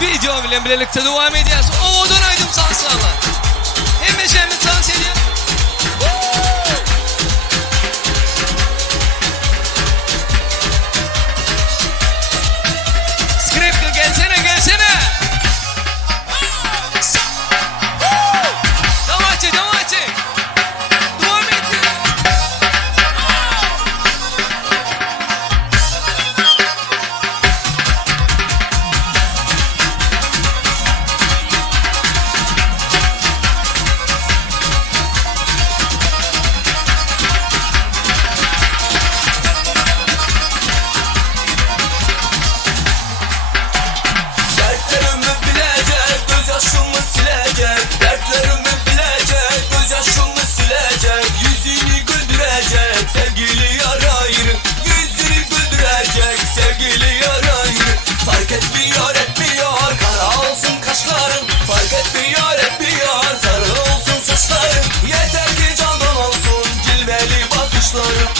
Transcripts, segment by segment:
video ile birlikte devam edeceğiz. O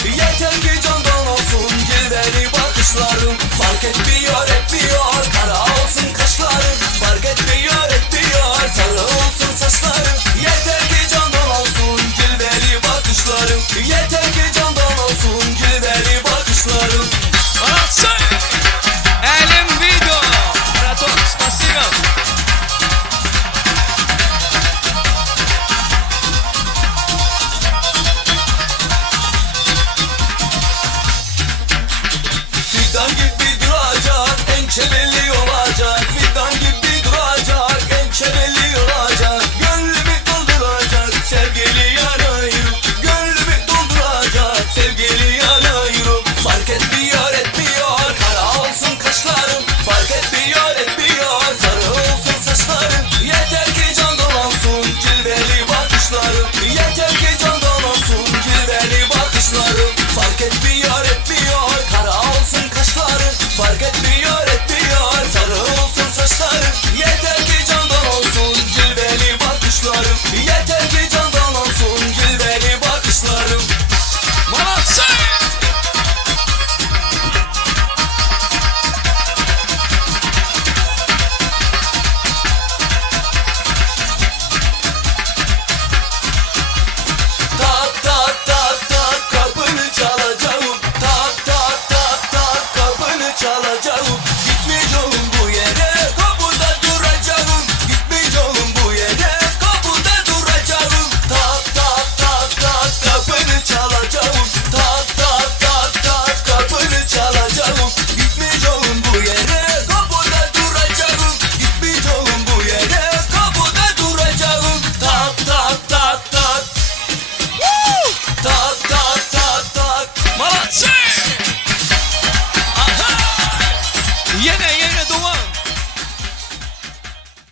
Yeah.